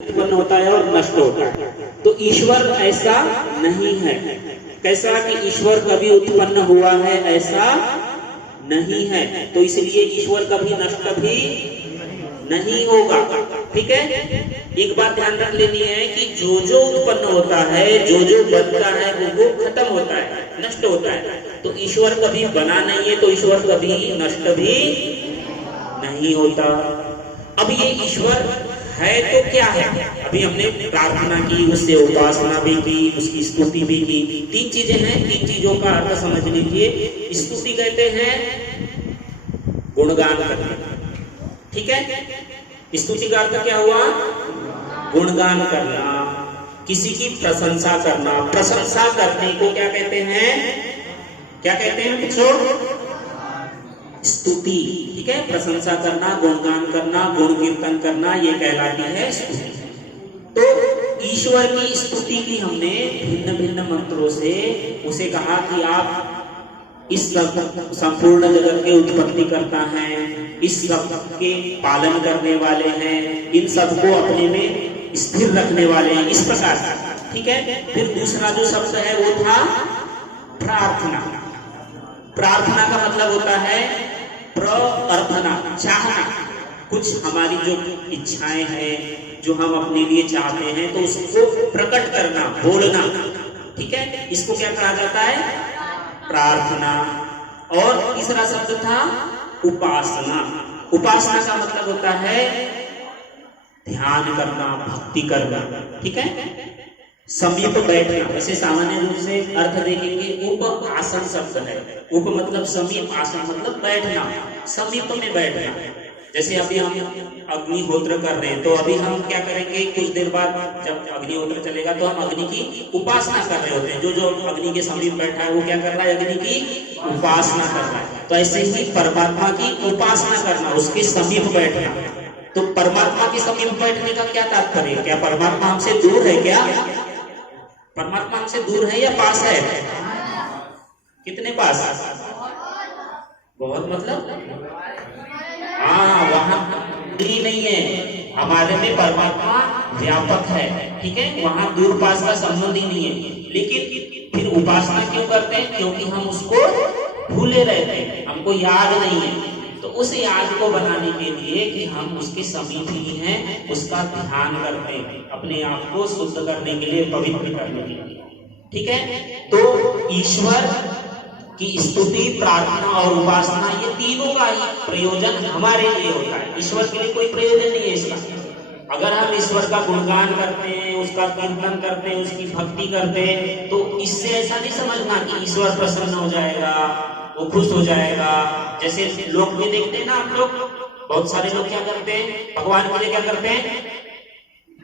उत्पन्न होता है और नष्ट होता है। तो ईश्वर ऐसा नहीं है। कैसा कि ईश्वर कभी उत्पन्न हुआ है ऐसा नहीं है, तो इसलिए ईश्वर कभी नष्ट भी नहीं होगा। ठीक है, एक बात ध्यान रख लेनी है कि जो जो उत्पन्न होता है, जो जो बनता है, वो खत्म होता है, नष्ट होता है। तो ईश्वर कभी बना नहीं है, तो ईश्वर कभी नष्ट भी नहीं होता। अब ये ईश्वर है तो क्या है? अभी हमने प्रार्थना की, उससे उपासना भी की, उसकी स्तुति भी की। तीन चीजें हैं, तीन चीजों का अर्थ समझ लीजिए। स्तुति कहते हैं गुणगान करना, ठीक है। स्तुति का अर्थ क्या हुआ? गुणगान करना, किसी की प्रशंसा करना। प्रशंसा करने को क्या कहते हैं? क्या कहते हैं बच्चों? स्तुति। ठीक है, प्रशंसा करना, गुणगान करना, गुण कीर्तन करना, ये कहलाती है स्तुति। तो ईश्वर की स्तुति की हमने भिन्न भिन्न मंत्रों से उसे कहा कि आप इस संपूर्ण जगत के उत्पत्ति करता है, इस सब के पालन करने वाले हैं, इन सबको अपने में स्थिर रखने वाले हैं, इस प्रकार से। ठीक है, फिर दूसरा जो शब्द है वो था प्रार्थना। प्रार्थना का मतलब होता है प्रार्थना, चाहना। कुछ हमारी जो इच्छाएं हैं, जो हम अपने लिए चाहते हैं, तो उसको प्रकट करना, बोलना। ठीक है, इसको क्या कहा जाता है? प्रार्थना। और तीसरा शब्द था उपासना। उपासना का मतलब होता है ध्यान करना, भक्ति करना। ठीक है, समीप बैठना। वैसे सामान्य रूप से अर्थ देखेंगे, उप आसन शब्द है। उप मतलब समीप, आसन मतलब बैठना, समीप में बैठना। जैसे अभी हम अग्निहोत्र कर रहे हैं, तो अभी हम क्या करेंगे, कुछ देर बाद जब अग्निहोत्र चलेगा तो हम अग्नि की उपासना कर रहे होते हैं। जो जो अग्नि के समीप बैठा है वो क्या कर रहा है? अग्नि की उपासना कर रहा है। तो ऐसे ही परमात्मा की उपासना करना, उसके समीप बैठना। तो परमात्मा के समीप बैठने का क्या तात्पर्य? क्या परमात्मा हमसे दूर है? क्या परमात्मा हमसे दूर है या पास है? कितने पास? बहुत, मतलब हाँ, वहां दूरी नहीं है। हमारे में परमात्मा व्यापक है। ठीक है, वहां दूर पास का संबंध ही नहीं है। लेकिन फिर उपासना क्यों करते हैं? क्योंकि हम उसको भूले रहते हैं, हमको याद नहीं है। तो उस याद को बनाने के लिए कि हम उसके समीप ही हैं, उसका ध्यान करते हैं, अपने आप को शुद्ध करने के लिए, पवित्र करने के लिए। ठीक है, तो ईश्वर की स्तुति, प्रार्थना और उपासना, ये तीनों का ही प्रयोजन हमारे लिए होता है। ईश्वर के लिए कोई प्रयोजन नहीं है इसका। अगर हम ईश्वर का गुणगान करते हैं, उसका कीर्तन करते हैं, उसकी भक्ति करते हैं, तो इससे ऐसा नहीं समझना कि ईश्वर प्रसन्न हो जाएगा, वो खुश हो जाएगा। जैसे लोग भी देखते हैं ना, आप लोग, बहुत सारे लोग क्या करते हैं भगवान के लिए? क्या करते हैं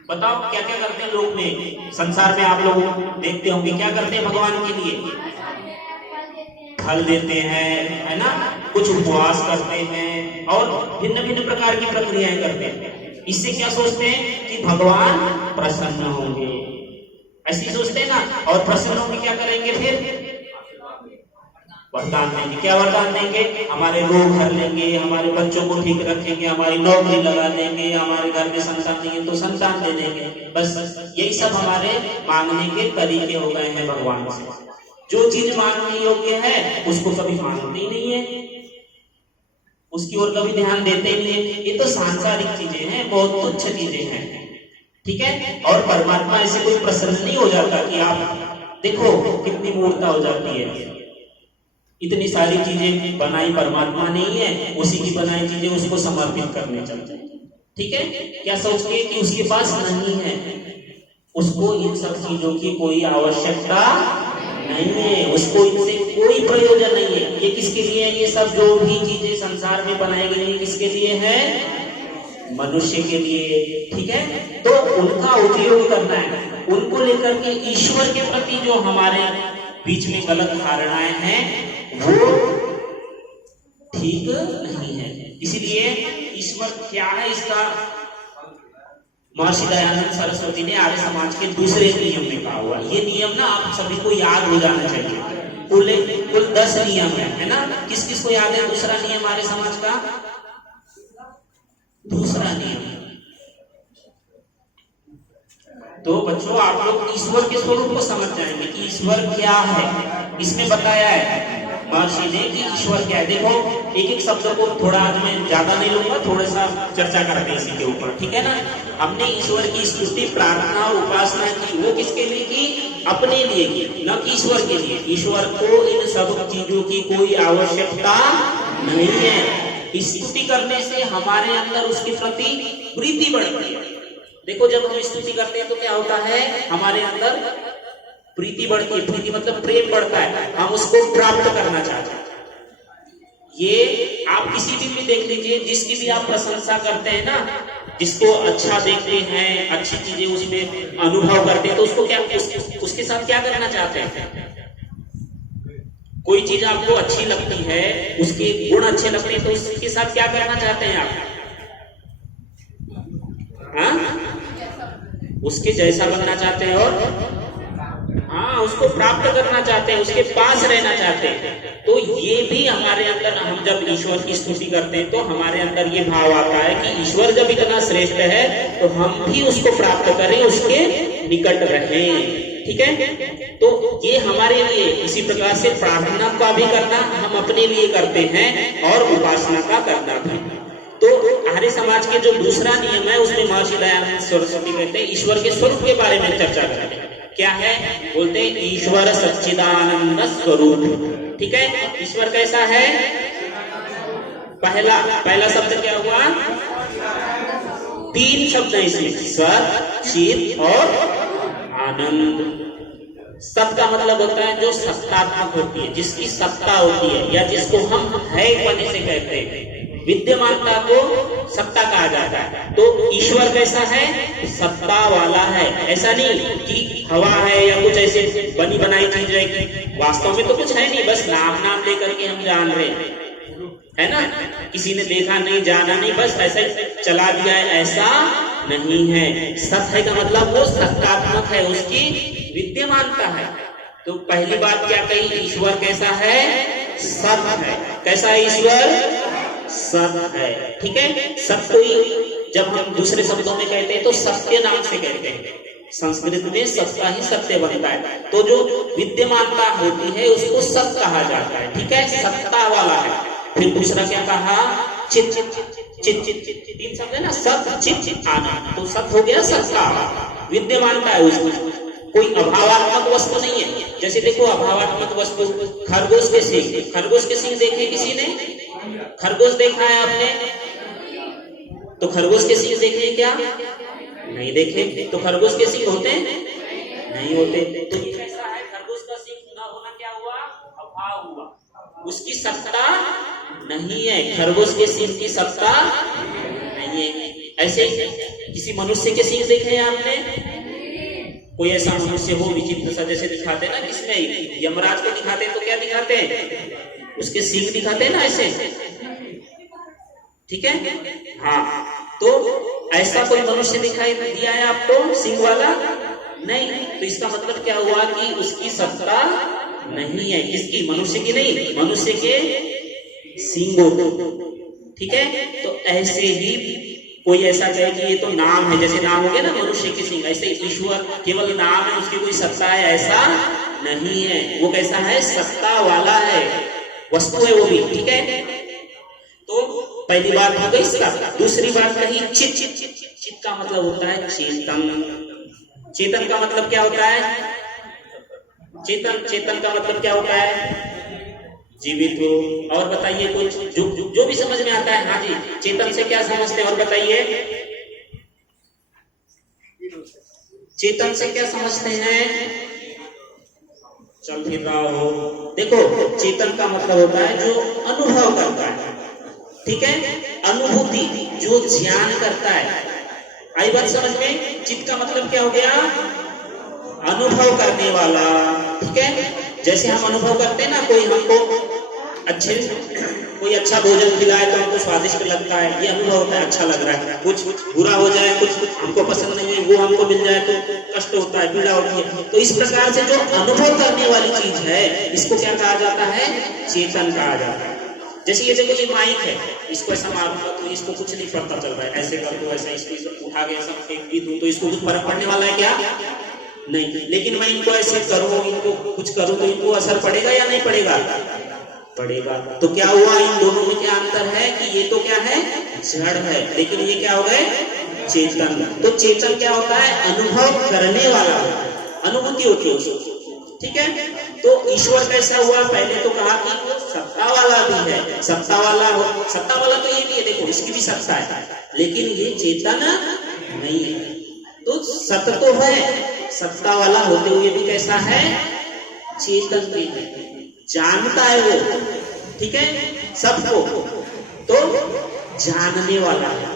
बताओ? क्या क्या करते हैं लोग में, संसार में आप लोग देखते होंगे, क्या करते हैं भगवान के लिए? फल देते हैं, है ना, कुछ उपवास करते हैं और भिन्न भिन्न प्रकार की प्रक्रियाएं करते हैं। इससे क्या सोचते हैं कि भगवान प्रसन्न होंगे, ऐसी सोचते हैं ना। और प्रसन्न होंगे क्या करेंगे? फिर वरदान देंगे। क्या वरदान देंगे? हमारे रोग हर लेंगे, हमारे बच्चों को ठीक रखेंगे, हमारी नौकरी लगा देंगे, हमारे घर में संतान नहीं है तो संतान दे देंगे। बस यही सब हमारे मांगने के तरीके हो गए हैं भगवान से। जो चीज मांगने योग्य है उसको कभी मांगते ही नहीं है, उसकी ओर कभी ध्यान देते ही नहीं है। ये तो सांसारिक चीजें हैं, बहुत तुच्छ चीजें हैं। ठीक है, और परमात्मा ऐसे कोई प्रसन्न नहीं हो जाता कि आप देखो कितनी मूर्खता हो जाती है। इतनी सारी चीजें बनाई परमात्मा नहीं है, उसी की बनाई चीजें उसको समर्पित करने चलते हैं। ठीक है, क्या सोच के कि उसके पास नहीं है, उसको इन सब चीजों की कोई आवश्यकता नहीं है, उसको इनसे कोई प्रयोजन नहीं है। ये किसके लिए है? ये सब जो भी चीजें संसार में बनाई गई है, किसके लिए है? मनुष्य के लिए। ठीक है, तो उनका उपयोग करना है। उनको लेकर के ईश्वर के प्रति जो हमारे बीच में गलत धारणाएं हैं वो ठीक नहीं है। इसीलिए ईश्वर क्या है, इसका महर्षि दयानंद सरस्वती ने आर्य समाज के दूसरे नियम में कहा हुआ। ये नियम ना आप सभी को याद हो जाना चाहिए। कुल 10 नियम है ना। किस किस को याद है दूसरा नियम आर्य समाज का? दूसरा नियम तो बच्चों आप लोग ईश्वर के स्वरूप को समझ जाएंगे कि ईश्वर क्या है। इसमें बताया है महर्षि ने कि ईश्वर क्या है। देखो एक एक शब्द को थोड़ा आज मैं ज्यादा नहीं लूंगा, थोड़ा सा चर्चा करते हैं इसी के ऊपर, ठीक है ना। हमने ईश्वर की स्तुति, प्रार्थना और उपासना की, वो किसके लिए की? अपने लिए की, न कि ईश्वर के लिए। ईश्वर को इन सब चीजों की कोई आवश्यकता नहीं है। स्तुति करने से हमारे अंदर उसके प्रति प्रीति बढ़ती है। देखो जब हम स्तुति करते हैं तो क्या होता है, हमारे अंदर प्रीति बढ़ती है। प्रीति मतलब प्रेम बढ़ता है, हम उसको प्राप्त करना चाहते हैं। ये आप किसी दिन भी देख लीजिए, जिसकी भी आप प्रशंसा करते हैं ना, जिसको अच्छा देखते हैं, अच्छी चीजें उसमें अनुभव करते हैं, तो उसको क्या उसके साथ क्या करना चाहते हैं? कोई चीज आपको अच्छी लगती है, उसके गुण अच्छे लगते हैं, तो उसके साथ क्या करना चाहते हैं आप? हाँ, उसके जैसा बनना चाहते हैं और हाँ उसको प्राप्त करना चाहते हैं, उसके पास रहना चाहते हैं। तो ये भी हमारे अंदर, हम जब ईश्वर की स्तुति करते हैं तो हमारे अंदर ये भाव आता है कि ईश्वर जब इतना श्रेष्ठ है तो हम भी उसको प्राप्त करें, उसके निकट रहें, ठीक है। तो ये हमारे लिए, इसी प्रकार से प्रार्थना का भी करना हम अपने लिए करते हैं और उपासना का करना भी। तो आर्य समाज के जो दूसरा नियम है उसमें महर्षि दयानंद सरस्वती कहते हैं ईश्वर के स्वरूप के बारे में चर्चा करें। क्या है? बोलते हैं ईश्वर सच्चिदानंद स्वरूप, ठीक है। ईश्वर कैसा है? पहला शब्द क्या हुआ? तीन शब्द है इसमें, सत, चित और आनंद। सत का मतलब होता है जो सत्तात्मक होती है, जिसकी सत्ता होती है, या जिसको हम है पने से कहते हैं। विद्यमानता को सत्ता कहा जाता है। तो ईश्वर कैसा है? सत्ता वाला है। ऐसा नहीं कि हवा है या कुछ ऐसे बनी बनाई चीज है कि वास्तव में तो कुछ है नहीं, बस नाम लेकर के हम जान रहे हैं, है ना। किसी ने देखा नहीं, जाना नहीं, बस ऐसे चला दिया है, ऐसा नहीं है। सत है का मतलब वो सत्तात्मक है, उसकी विद्यमानता है। तो पहली बात क्या कही? ईश्वर कैसा है? सत है। कैसा है ईश्वर? सत है, ठीक है। सत्य जब हम दूसरे शब्दों में कहते हैं तो सत्य नाम से कहते हैं। संस्कृत में सत्ता ही सत्य बनता है। तो जो विद्यमानता होती है उसको सत कहा जाता है, ठीक है, सत्ता वाला है। फिर दूसरा क्या कहा? चित। तीन शब्द है ना, सत, चित, आनंद। तो सत हो गया सत्ता, विद्यमानता है उसमें, कोई अभावात्मक वस्तु नहीं है। जैसे देखो अभावात्मक वस्तु, खरगोश के सींग। खरगोश के सींग देखे किसी ने? खरगोश देखा है आपने? तो खरगोश के सींग देखे क्या? नहीं देखे। तो खरगोश के सींग होते हैं? नहीं होते। तो ये कैसा है? खरगोश का सींग न होना क्या हुआ? अभाव हुआ, उसकी सत्ता नहीं है। खरगोश के सींग की सत्ता नहीं है। ऐसे किसी मनुष्य के सींग देखे हैं आपने? कोई ऐसा मनुष्य हो विचित्र सा, जैसे दिखाते ना, किसमें यमराज को दिखाते हैं तो क्या दिखाते हैं? उसके सींग दिखाते हैं ना ऐसे, ठीक है। हाँ, तो ऐसा कोई मनुष्य दिखाई दिया है आपको सींग वाला? नहीं। तो इसका मतलब क्या हुआ कि उसकी सत्ता नहीं है। किसकी? मनुष्य की नहीं, मनुष्य के सींगों, ठीक है। तो ऐसे ही कोई ऐसा कहे कि ये तो नाम है, जैसे नाम हो गया ना मनुष्य के सिंह, ऐसे ईश्वर केवल नाम है, उसकी कोई सत्ता है, ऐसा नहीं है। वो कैसा है? सत्ता वाला है, वस्तु है वो भी, ठीक है। तो पहली बात हो गई इसका। दूसरी बात कही चित। चित का मतलब होता है चेतन। चेतन का मतलब क्या होता है? चेतन का मतलब क्या होता है? जीवित हो। और बताइए कुछ जो भी समझ में आता है। हाँ जी, चेतन से क्या समझते हैं और बताइए। चेतन से क्या समझते हैं? चल फिर रहा हो। देखो चेतन का मतलब होता है जो अनुभव करता है, ठीक है, अनुभूति, जो ज्ञान करता है। आई बात समझ में? चित्त का मतलब क्या हो गया? अनुभव करने वाला, ठीक है। जैसे हम अनुभव करते हैं ना, कोई हमको कोई अच्छा भोजन खिलाए तो हमको स्वादिष्ट लगता है, ये अनुभव होता है, अच्छा लग रहा है। कुछ बुरा हो जाए, कुछ हमको पसंद नहीं है, वो हमको मिल जाए तो कष्ट होता है, पीड़ा होती है। तो इस प्रकार से जो अनुभव करने वाली चीज है, इसको क्या कहा जाता है? चेतन कहा जाता है। जैसे ये देखो ये माइक है, इसको ऐसा मारूंगा तो इसको कुछ नहीं पता चल रहा है, ऐसे कर दो ऐसा, इसको उठा के ऐसा फेंक भी दूं तो इसको कुछ फर्क पड़ने वाला है क्या? नहीं। लेकिन मैं इनको ऐसे करूं, इनको कुछ करूं तो इनको असर पड़ेगा या नहीं पड़ेगा? पड़ेगा। तो क्या हुआ, इन दोनों में क्या अंतर है कि ये तो क्या है, जड़ है, लेकिन ये क्या हो गए, चेतन। तो चेतन क्या होता है, अनुभव करने वाला, अनुभूति होती है उसको, ठीक है। तो ईश्वर कैसा हुआ, पहले तो कहा कि वो सत्ता वाला भी है, सत्ता वाला तो ये भी है, देखो इसकी भी सत्ता है, लेकिन ये चेतन नहीं है। तो सत्य तो है, सत्ता वाला होते हुए भी कैसा है, चेतन भी है, जानता है वो, ठीक है, सबको। तो जानने वाला है,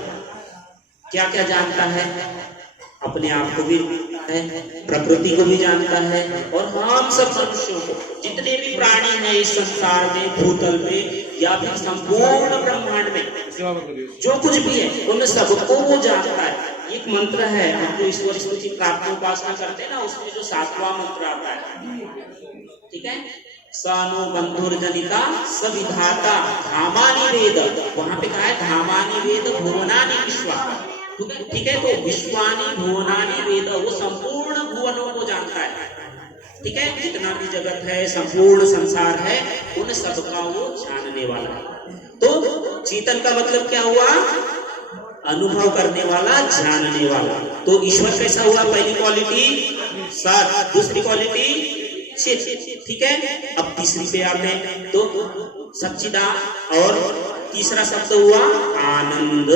क्या क्या जानता है, अपने आप को भी जानता है, प्रकृति को भी जानता है, और हम सब मनुष्यों को, जितने भी प्राणी हैं इस संसार में, भूतल में या फिर संपूर्ण ब्रह्मांड में जो कुछ भी है, उन सबको वो जानता है। एक मंत्र है, हम जो ईश्वर स्तुति प्राप्ति उपासना करते हैं ना, उसमें जो 7वां मंत्र आता है, ठीक है, सानो बंधुर्जनिता सविधाता धामानि वेद, वहां पे कहा है धामानि वेद भुवनानि विश्वा, ठीक है। तो विश्वानि भुवनानि वेद, वो संपूर्ण भुवनों को जानता है, ठीक है, जितना भी जगत है, संपूर्ण संसार है, उन सबका वो जानने वाला है। तो चेतन का मतलब क्या हुआ, अनुभव करने वाला, जानने वाला। तो ईश्वर कैसा हुआ, पहली क्वालिटी सत, दूसरी क्वालिटी चित, ठीक है। अब तीसरी पे आते हैं, तो सच्चिदा, और तीसरा शब्द हुआ आनंद,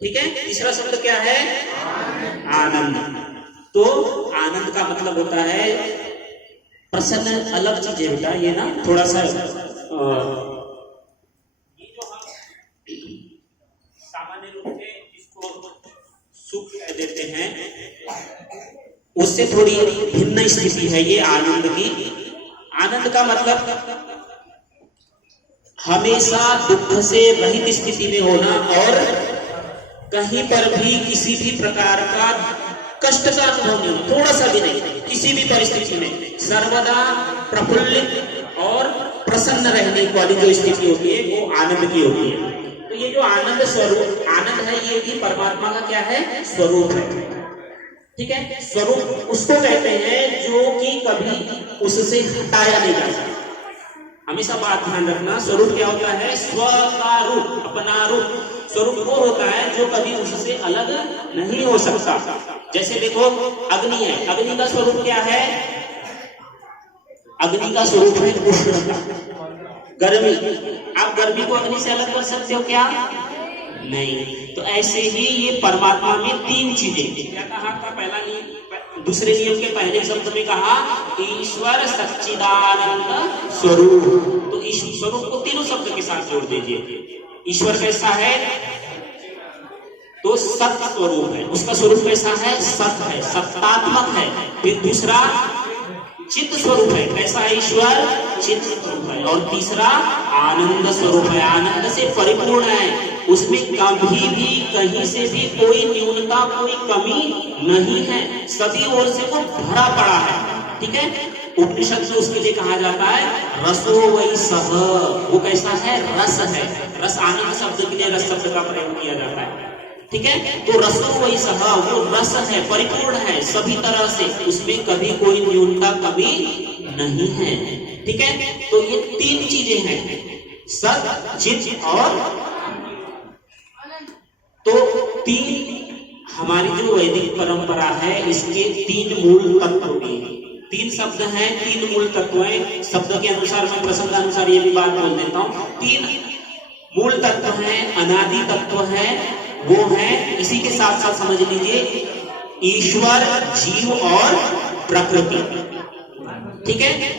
ठीक है। तीसरा शब्द क्या है, आनंद। तो आनंद का मतलब होता है प्रसन्न, अलग चीज है बेटा, ये ना थोड़ा सा सामान्य रूप से इसको सुख कह देते हैं, उससे थोड़ी भिन्न स्थिति है ये आनंद की। आनंद का मतलब हमेशा दुख से रहित स्थिति में होना, और कहीं पर भी किसी भी प्रकार का कष्ट का अनुभव नहीं हो, थोड़ा सा भी नहीं, किसी भी परिस्थिति में सर्वदा प्रफुल्लित और प्रसन्न रहने वाली जो स्थिति होती है वो आनंद की होती है। तो ये जो आनंद स्वरूप, आनंद है, ये भी परमात्मा का क्या है, स्वरूप है, ठीक है। स्वरूप उसको कहते हैं जो कि कभी उससे हटाया नहीं जा सकता। हमेशा बात ध्यान रखना, स्वरूप क्या होता है, स्व का रूप, अपना रूप। स्वरूप वो होता है जो कभी उससे अलग नहीं हो सकता। जैसे देखो अग्नि है, अग्नि का स्वरूप क्या है, अग्नि का स्वरूप है उष्णता, गर्मी। आप गर्मी को अग्नि से अलग कर सकते हो क्या, नहीं। तो ऐसे ही ये परमात्मा में तीन चीजें, क्या कहा था, पहला नियम, दूसरे नियम के पहले शब्द में कहा ईश्वर सच्चिदानंद स्वरूप। तो ईश्वर स्वरूप को तीनों शब्द के साथ जोड़ दीजिए। ईश्वर कैसा है, तो सत स्वरूप है, उसका स्वरूप कैसा है, सत है, सत्तात्मक है। फिर दूसरा चित्त स्वरूप है, कैसा है ईश्वर, चित्त स्वरूप है। और तीसरा आनंद स्वरूप है, आनंद से परिपूर्ण है, उसमें कभी भी कहीं से भी कोई न्यूनता, कोई कमी नहीं है, सभी ओर से वो भरा पड़ा है, ठीक है। उपनिषद में उसके लिए कहा जाता है रसो वही सह, वो कैसा है, रस है। रस, आनंद शब्द के लिए रस शब्द का प्रयोग किया जाता है, ठीक है। तो रसो वही सह, वो रस है, परिपूर्ण है सभी तरह से, उसमें कभी कोई न्यूनता, कमी नहीं है, ठीक है। तो ये तीन चीजें हैं, सत, चित और, तो तीन हमारी जो वैदिक परंपरा है, इसके तीन मूल तत्व भी, तीन शब्द हैं, तीन मूल तत्व हैं। शब्द के अनुसार, मैं प्रसंगानुसार ये भी बात बोल देता हूँ। तीन मूल तत्व हैं, अनादि तत्व है, वो है, इसी के साथ साथ समझ लीजिए ईश्वर, जीव और प्रकृति, ठीक है।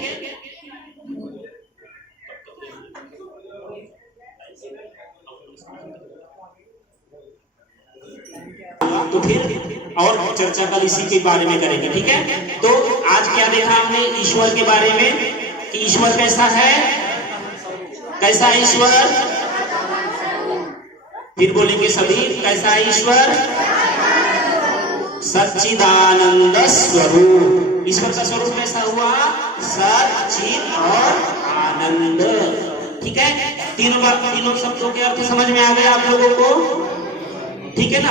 तो फिर और चर्चा कल इसी के बारे में करेंगे, ठीक है। तो आज क्या देखा हमने ईश्वर के बारे में, कि ईश्वर कैसा है, कैसा है ईश्वर, फिर बोलेंगे सभी, कैसा है ईश्वर, सच्चिदानंद स्वरूप। ईश्वर का स्वरूप कैसा हुआ, सच्चिद और आनंद, ठीक है, तीनों शब्दों के अर्थ समझ में आ गए आप लोगों को? ठीक है ना।